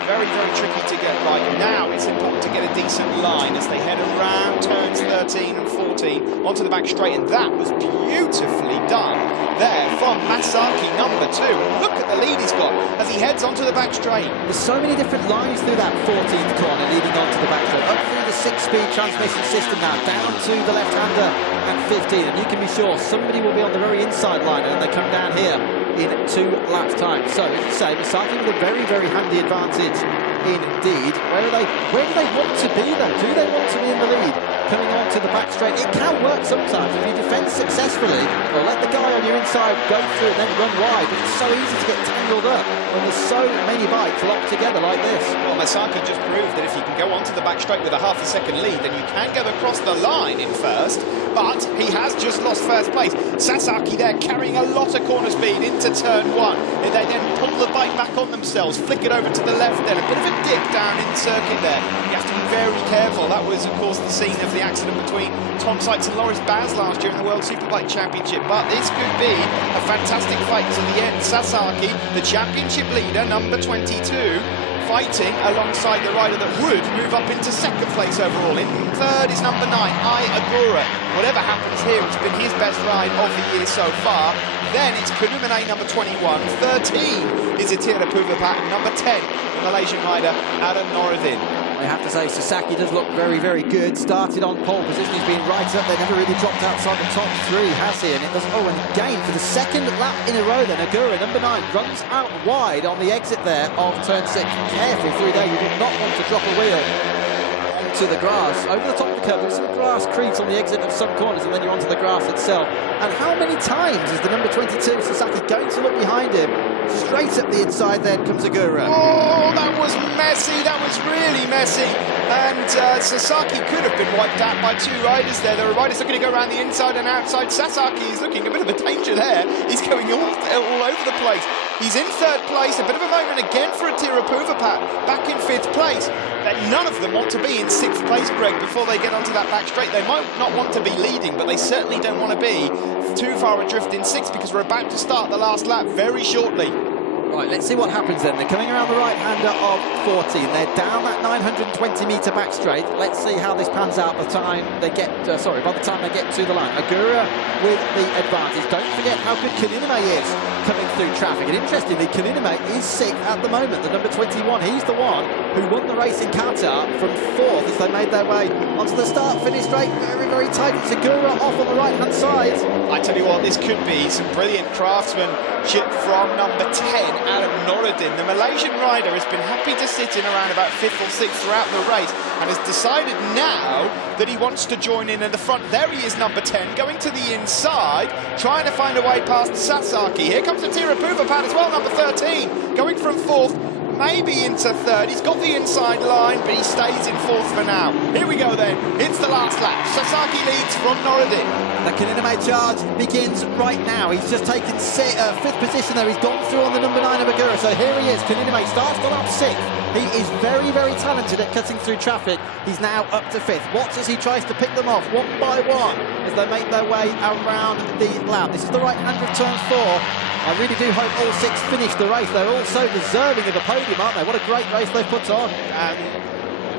very, very tricky to get right. Now it's important to get a decent line as they head around turns 13 and 14 onto the back straight, and that was beautifully done there from Masaki, number 2. Look at the lead he's got as he heads onto the back straight. There's so many different lines through that 14th corner leading onto the back straight, up through the 6-speed transmission system now, down to the left-hander at 15, and you can be sure somebody will be on the very inside line and they come down here in 2 laps time. So as you say, Masaki with a very, very handy advantage indeed. Where do they want to be though? Do they want to be in the lead coming on to the back straight? It can work sometimes if you defend successfully, or let the guy on your inside go through and then run wide, but it's so easy to get tangled up when there's so many bikes locked together like this. Well, Masaki just proved that if you can go onto the back straight with a half a second lead, then you can go across the line in first, but he has just lost first place. Sasaki there carrying a lot of corner speed into turn 1, and they then pull the bike back on themselves, flick it over to the left then, a bit of a dip down in the circuit there. You have to be very careful. That was of course the scene of the accident between Tom Sykes and Loris Baz last year in the World Superbike Championship, but this could be a fantastic fight to the end. Sasaki, the championship leader, number 22, fighting alongside the rider that would move up into 2nd place overall. In 3rd is number 9, Agura. Whatever happens here, it's been his best ride of the year so far. Then it's Kunumane, number 21. 13 is Tira Puvapak, number 10, the Malaysian rider, Adam Noravin. I have to say, Sasaki does look very, very good. Started on pole position, he's been right up there, never really dropped outside the top 3, has he? And it does, and again, for the 2nd lap in a row then, Agura, number 9, runs out wide on the exit there of turn 6. Careful through there, you do not want to drop a wheel onto the grass. Over the top of the curb, there's some grass creeps on the exit of some corners, and then you're onto the grass itself. And how many times is the number 22, Sasaki, going to look behind him? Straight up the inside then comes Agura. Oh, that was messy, that was really messy. And Sasaki could have been wiped out by 2 riders there. There are riders looking to go around the inside and outside. Sasaki is looking a bit of a danger there. He's going all over the place. He's in third place. A bit of a moment again for Attila Puvapat, back in fifth place. None of them want to be in sixth place, Greg, before they get onto that back straight. They might not want to be leading, but they certainly don't want to be too far adrift in sixth, because we're about to start the last lap very shortly. Right, let's see what happens then. They're coming around the right-hander of 14. They're down that 920-metre back straight. Let's see how this pans out by the time they get, by the time they get to the line. Agura with the advantage. Don't forget how good Kaninime is coming through traffic. And interestingly, Kaninime is sixth at the moment, the number 21. He's the one who won the race in Qatar from fourth as they made their way onto the start-finish straight. Very, very tight. It's Agura off on the right-hand side. I tell you what, this could be some brilliant craftsmanship from number 10, Adam Noruddin. The Malaysian rider has been happy to sit in around about 5th or 6th throughout the race and has decided now that he wants to join in at the front. There he is, number 10, going to the inside, trying to find a way past Sasaki. Here comes Attila Puvapat as well, number 13, going from 4th, maybe into 3rd. He's got the inside line, but he stays in 4th for now. Here we go then, it's the last lap. Sasaki leads from Noruddin. The Kaninime charge begins right now. He's just taken 5th position there. He's gone through on the number 9 of Agura. So here he is. Kaninime starts the lap 6th. He is very, very talented at cutting through traffic. He's now up to 5th. Watch as he tries to pick them off one by one as they make their way around the lap. This is the right hand of turn 4. I really do hope all 6 finish the race. They're all so deserving of a podium, aren't they? What a great race they've put on.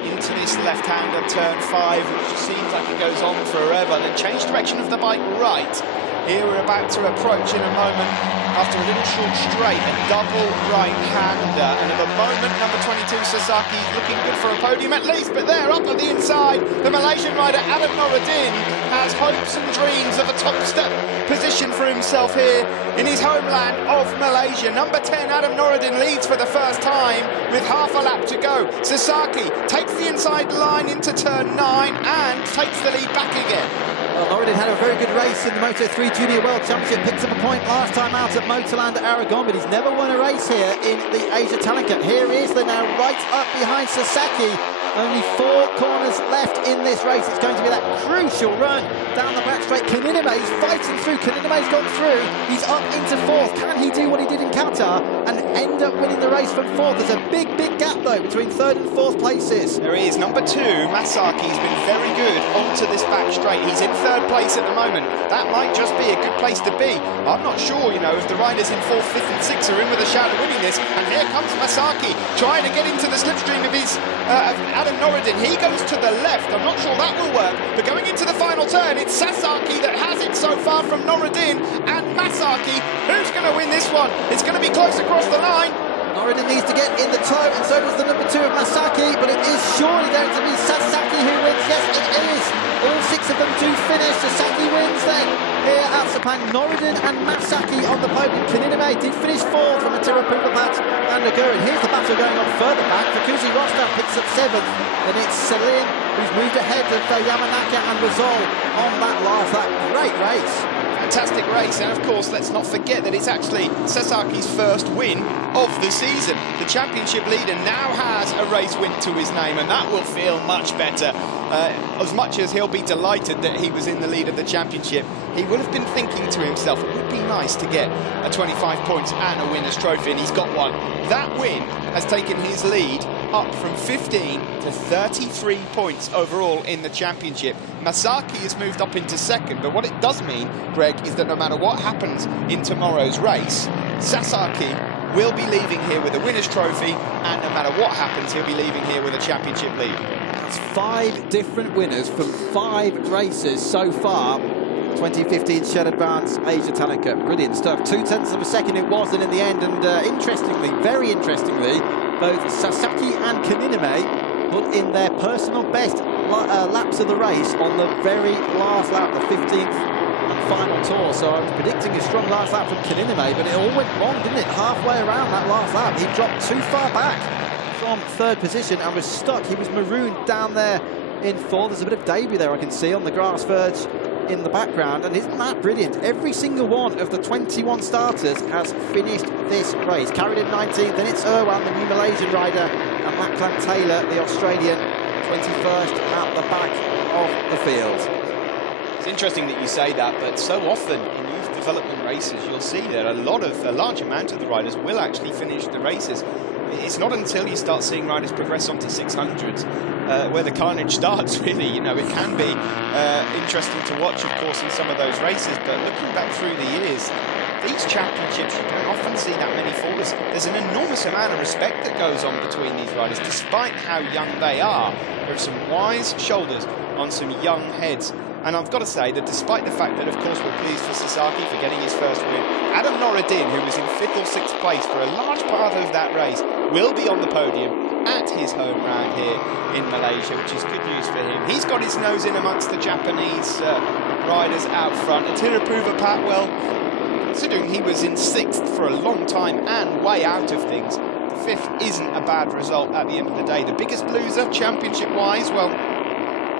Into this left-hander turn 5, which just seems like it goes on forever. Then change direction of the bike right. Here we're about to approach in a moment, after a little short straight, a double right-hander. And at the moment, number 22 Sasaki is looking good for a podium at least, but there, up at the inside, the Malaysian rider Adam Noruddin has hopes and dreams of a top step position for himself here in his homeland of Malaysia. Number 10, Adam Noruddin, leads for the first time with half a lap to go. Sasaki takes the inside line into turn 9 and takes the lead back again. Well, Noruddin had a very good race in the Moto3 Junior World Championship, picked up a point last time out at Motorland Aragon, but he's never won a race here in the Asia Talent Cup. Here he is, they're now right up behind Sasaki. Only 4 corners left in this race. It's going to be that crucial run down the back straight. Kaninime is fighting through. Kaninime's gone through. He's up into 4th. Can he do what he did in Qatar and end up winning the race from 4th? There's a big, big gap, though, between 3rd and 4th places. There he is. Number 2, Masaki's been very good onto this back straight. He's in 3rd place at the moment. That might just be a good place to be. I'm not sure, you know, if the riders in 4th, 5th and 6th are in with a shout of winning this. And here comes Masaki trying to get into the slipstream of his Adam Noruddin. He goes to the left. I'm not sure that will work. But going into the final turn, it's Sasaki that has it so far from Noruddin. And Masaki, who's going to win this one? It's going to be close across the line. Noruddin needs to get in the toe, and so does the number 2 of Masaki, but it is surely going to be Sasaki who wins. Yes, it is. All 6 of them do finish. Sasaki wins then here at Sepang. Noruddin and Masaki on the podium. Kaninime did finish 4th from Attila Puvapat and Agura. And here's the battle going on further back. Fukuzi Rostam picks up 7th. Then it's Celine who's moved ahead of Yamanaka and Rizal on that last lap. Great race. Fantastic race, and of course let's not forget that it's actually Sasaki's first win of the season. The championship leader now has a race win to his name, and that will feel much better. As much as he'll be delighted that he was in the lead of the championship, he will have been thinking to himself, it would be nice to get a 25 points and a winner's trophy, and he's got one. That win has taken his lead up from 15 to 33 points overall in the championship. Masaki has moved up into 2nd, but what it does mean, Greg, is that no matter what happens in tomorrow's race, Sasaki will be leaving here with a winner's trophy, and no matter what happens, he'll be leaving here with a championship lead. That's 5 different winners from 5 races so far. 2015 Shell Advance Asia Talent Cup. Brilliant stuff. 0.2 of a second it was, and in the end, and interestingly, very interestingly, both Sasaki and Kaninime put in their personal best laps of the race on the very last lap, the 15th and final tour. So I was predicting a strong last lap from Kaninime, but it all went wrong, didn't it? Halfway around that last lap, he dropped too far back from 3rd position and was stuck. He was marooned down there in 4th. There's a bit of debris there I can see on the grass verge in the background, and isn't that brilliant? Every single one of the 21 starters has finished this race. Carried in 19th, then it's Irwan, the new Malaysian rider, and Lachlan Taylor, the Australian, 21st at the back of the field. It's interesting that you say that, but so often in youth development races, you'll see that a large amount of the riders will actually finish the races. It's not until you start seeing riders progress onto 600s where the carnage starts, really. You know, it can be interesting to watch, of course, in some of those races, but looking back through the years, these championships, you don't often see that many fallers. There's an enormous amount of respect that goes on between these riders, despite how young they are. There are some wise shoulders on some young heads. And I've got to say that despite the fact that, of course, we're pleased for Sasaki for getting his first win, Adam Noureddin, who was in 5th or 6th place for a large part of that race, will be on the podium at his home round here in Malaysia, which is good news for him. He's got his nose in amongst the Japanese riders out front. Atirapuva Patwell, considering he was in 6th for a long time and way out of things, 5th isn't a bad result at the end of the day. The biggest loser, championship-wise, well,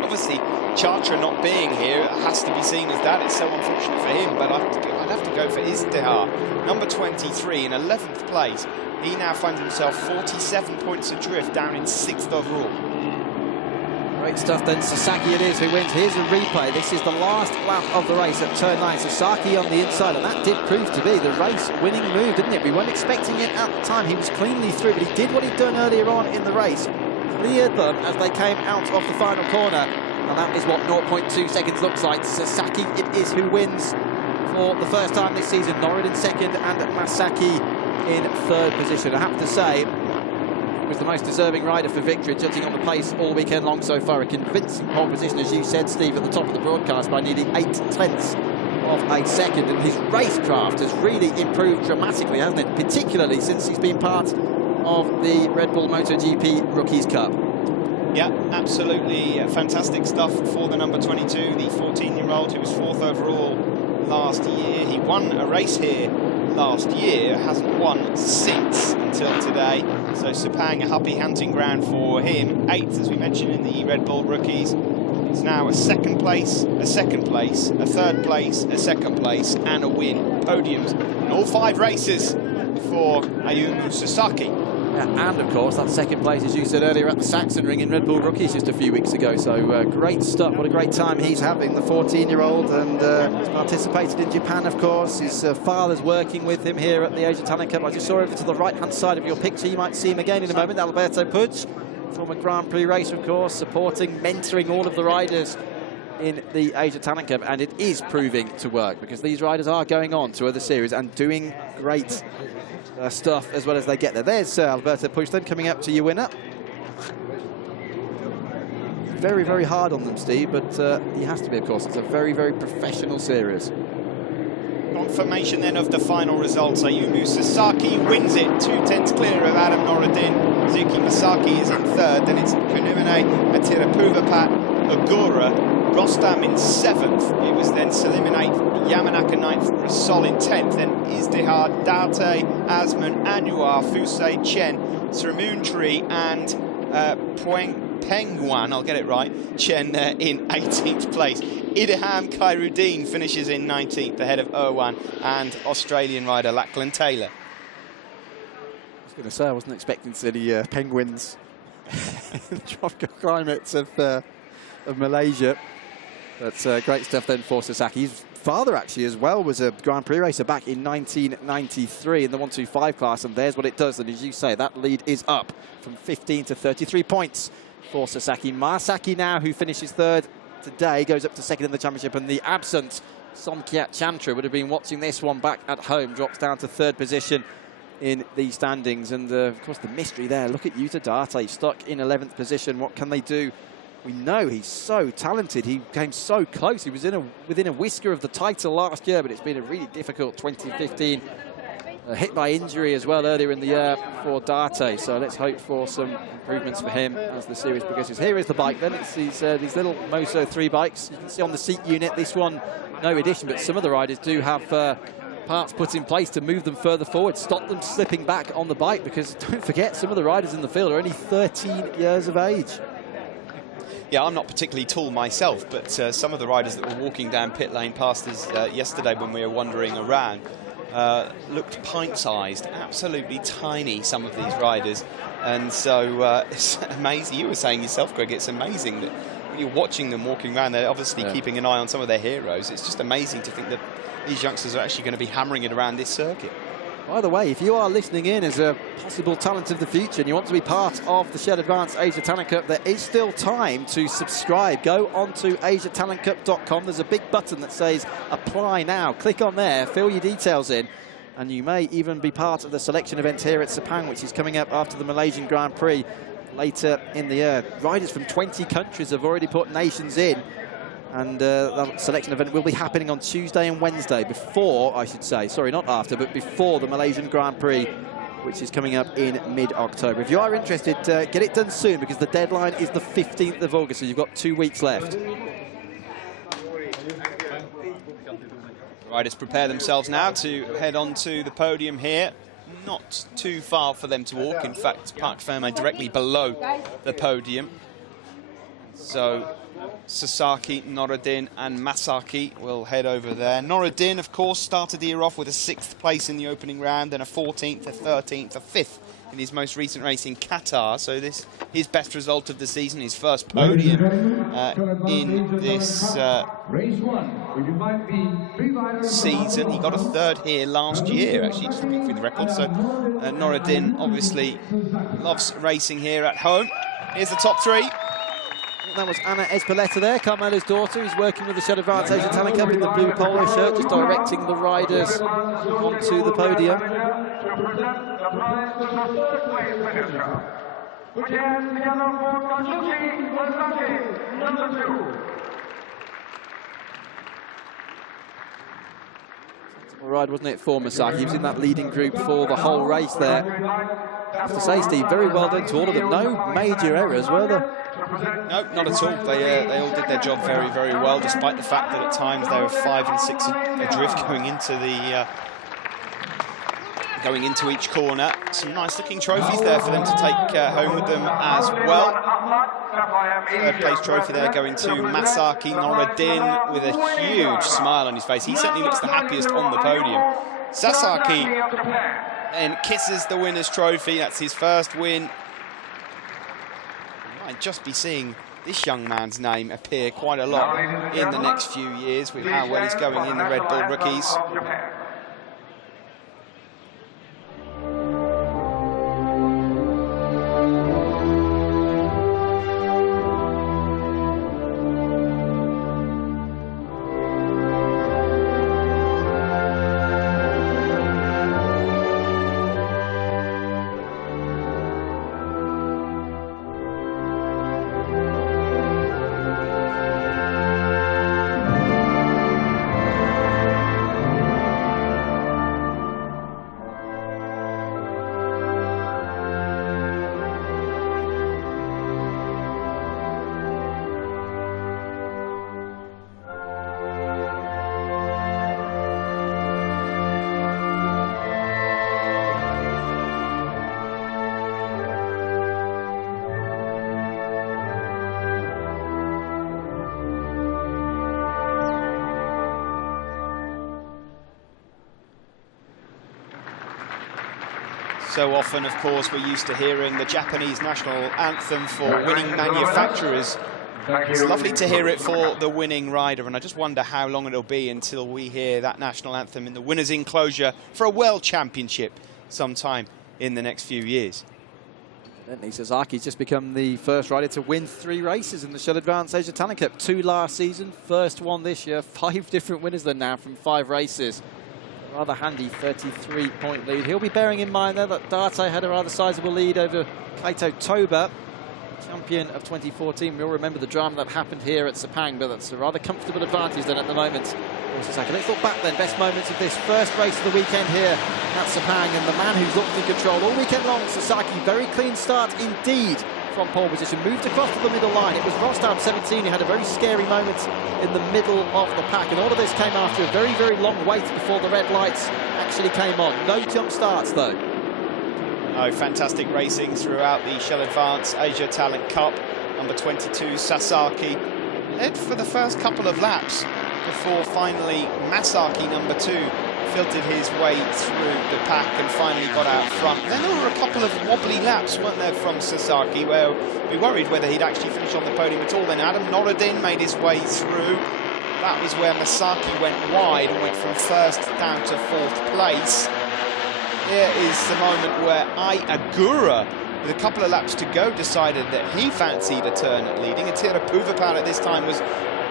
obviously, Chatra not being here has to be seen as that. It's so unfortunate for him, but I'd have to go for Izdihar, number 23 in 11th place. He now finds himself 47 points adrift, down in 6th overall. Great stuff then. Sasaki it is who wins. Here's a replay. This is the last lap of the race at turn 9. Sasaki on the inside, and that did prove to be the race-winning move, didn't it? We weren't expecting it at the time. He was cleanly through, but he did what he'd done earlier on in the race. Cleared them as they came out of the final corner, and that is what 0.2 seconds looks like. Sasaki it is who wins for the first time this season. Noureddin second and Masaki in 3rd position. I have to say, he was the most deserving rider for victory, judging on the pace all weekend long so far. A convincing pole position, as you said, Steve, at the top of the broadcast by nearly 8/10 of a second, and his racecraft has really improved dramatically, hasn't it? Particularly since he's been part of the Red Bull MotoGP Rookies Cup. Yeah, absolutely fantastic stuff for the number 22, the 14-year-old who was 4th overall last year. He won a race here last year, hasn't won since until today. So Sepang, a happy hunting ground for him. 8th, as we mentioned, in the Red Bull Rookies. It's now a 2nd place, a 2nd place, a 3rd place, a 2nd place, and a win. Podiums in all 5 races for Ayumu Sasaki. Yeah, and of course that 2nd place, as you said earlier, at the Saxon Ring in Red Bull Rookies just a few weeks ago. So great stuff. What a great time he's having, the 14-year-old, and he's participated in Japan, of course. His father's working with him here at the Asia Talent Cup. I just saw over to the right-hand side of your picture. You might see him again in a moment. Alberto Puig, former Grand Prix racer, of course, supporting, mentoring all of the riders in the Asia Talent Cup, and it is proving to work because these riders are going on to other series and doing great stuff as well as they get there. There's Alberto Puig then coming up to your winner. Very, very hard on them, Steve, but he has to be, of course. It's a very, very professional series. Confirmation then of the final results. Ayumu Sasaki wins it, 2/10 clear of Adam Noureddin. Suzuki Masaki is in 3rd, then it's Kunimune, Atirapuvapat, Agura, Rostam in 7th. It was then Salim in 8th, Yamanaka 9th, Rasol in 10th, then Izdihar, Date, Asman, Anwar, Fusei, Chen, Sramuntree, and Penguan, I'll get it right, Chen in 18th place. Idaham Khairuddin finishes in 19th, ahead of Irwan and Australian rider Lachlan Taylor. I was going to say, I wasn't expecting to see the penguins in the tropical climates of Malaysia. That's great stuff then for Sasaki. His father, actually, as well, was a Grand Prix racer back in 1993 in the 125 class, and there's what it does. And as you say, that lead is up from 15 to 33 points for Sasaki. Masaki now, who finishes 3rd today, goes up to 2nd in the championship, and the absent Somkiat Chantra would have been watching this one back at home, drops down to 3rd position in the standings. And of course the mystery there, look at Yuta Date, stuck in 11th position. What can they do? We know he's so talented. He came so close. He was within a whisker of the title last year, but it's been a really difficult 2015. Hit by injury as well earlier in the year for Date. So let's hope for some improvements for him as the series progresses. Here is the bike then. It's these little Moso 3 bikes. You can see on the seat unit, this one, no addition, but some of the riders do have parts put in place to move them further forward, stop them slipping back on the bike, because don't forget, some of the riders in the field are only 13 years of age. Yeah, I'm not particularly tall myself, but some of the riders that were walking down pit lane past us yesterday when we were wandering around looked pint-sized, absolutely tiny, some of these riders. And so it's amazing. You were saying yourself, Greg, it's amazing that when you're watching them walking around, they're obviously keeping an eye on some of their heroes. It's just amazing to think that these youngsters are actually going to be hammering it around this circuit. By the way, if you are listening in as a possible talent of the future and you want to be part of the Shell Advance Asia Talent Cup, there is still time to subscribe. Go on to asiatalentcup.com. There's a big button that says apply now. Click on there, fill your details in, and you may even be part of the selection event here at Sepang, which is coming up after the Malaysian Grand Prix later in the year. Riders from 20 countries have already put nations in. And that selection event will be happening on Tuesday and Wednesday before, I should say, sorry, not after, but before the Malaysian Grand Prix, which is coming up in mid-October. If you are interested, get it done soon, because the deadline is the 15th of August, so you've got 2 weeks left. Riders prepare themselves now to head on to the podium here. Not too far for them to walk. In fact, Park Ferme directly below the podium. So Sasaki, Norodin and Masaki will head over there. Norodin, of course, started the year off with a 6th place in the opening round, then a 14th, a 13th, a 5th in his most recent race in Qatar. So this his best result of the season, his first podium in this season. He got a 3rd here last year, actually, just looking through the record. So Norodin obviously loves racing here at home. Here's the top 3. That was Anna Espeleta there, Carmelo's daughter, who's working with the Shell Advance Asia Talent Cup in the blue polo shirt, just directing the riders onto the podium. Ride, wasn't it, for Masaki? He was in that leading group for the whole race there. I have to say, Steve, very well done to all of them. No major errors, were there? No, not at all. They all did their job very, very well, despite the fact that at times they were 5 and 6 adrift going into each corner. Some nice-looking trophies there for them to take home with them as well. 3rd place trophy there going to Masaki Norodin with a huge smile on his face. He certainly looks the happiest on the podium. Sasaki and kisses the winner's trophy. That's his first win. We might just be seeing this young man's name appear quite a lot in the next few years with how well he's going in the Red Bull Rookies. So often, of course, we're used to hearing the Japanese national anthem for winning manufacturers. It's lovely to hear it for the winning rider, and I just wonder how long it'll be until we hear that national anthem in the winner's enclosure for a World Championship sometime in the next few years. Evidently, Sasaki's just become the first rider to win 3 races in the Shell Advance Asia Talent Cup. 2 last season, first one this year. 5 different winners then now from 5 races. Rather handy 33-point lead. He'll be bearing in mind there that Date had a rather sizable lead over Kaito Toba, champion of 2014. We all remember the drama that happened here at Sepang, but that's a rather comfortable advantage then at the moment. Let's look back then. Best moments of this first race of the weekend here at Sepang, and the man who's looked in control all weekend long, Sasaki. Very clean start indeed from pole position. Moved across to the middle line. It was Rostad 17 who had a very scary moment in the middle of the pack, and all of this came after a very, very long wait before the red lights actually came on. No jump starts though. No, fantastic racing throughout the Shell Advance Asia Talent Cup. Number 22, Sasaki, led for the first couple of laps before finally Masaki, number 2, filtered his way through the pack and finally got out front. And then there were a couple of wobbly laps, weren't there, from Sasaki, where we worried whether he'd actually finish on the podium at all. Then Adam Norodin made his way through. That was where Masaki went wide and went from first down to fourth place. Here is the moment where Ai Agura, with a couple of laps to go, decided that he fancied a turn at leading. Atira Puvapan at this time was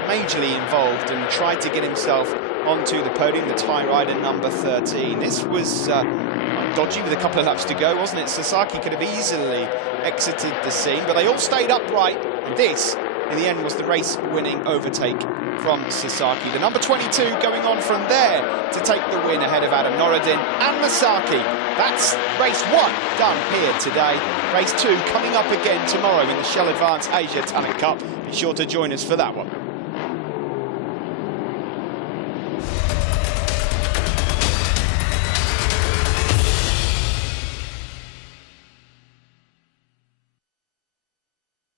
majorly involved and tried to get himself onto the podium, the tie rider number 13. This was dodgy with a couple of laps to go, wasn't it? Sasaki could have easily exited the scene, but they all stayed upright, and this, in the end, was the race-winning overtake from Sasaki. The number 22 going on from there to take the win ahead of Adam Norodin and Masaki. That's race 1 done here today. Race 2 coming up again tomorrow in the Shell Advance Asia Talent Cup. Be sure to join us for that one.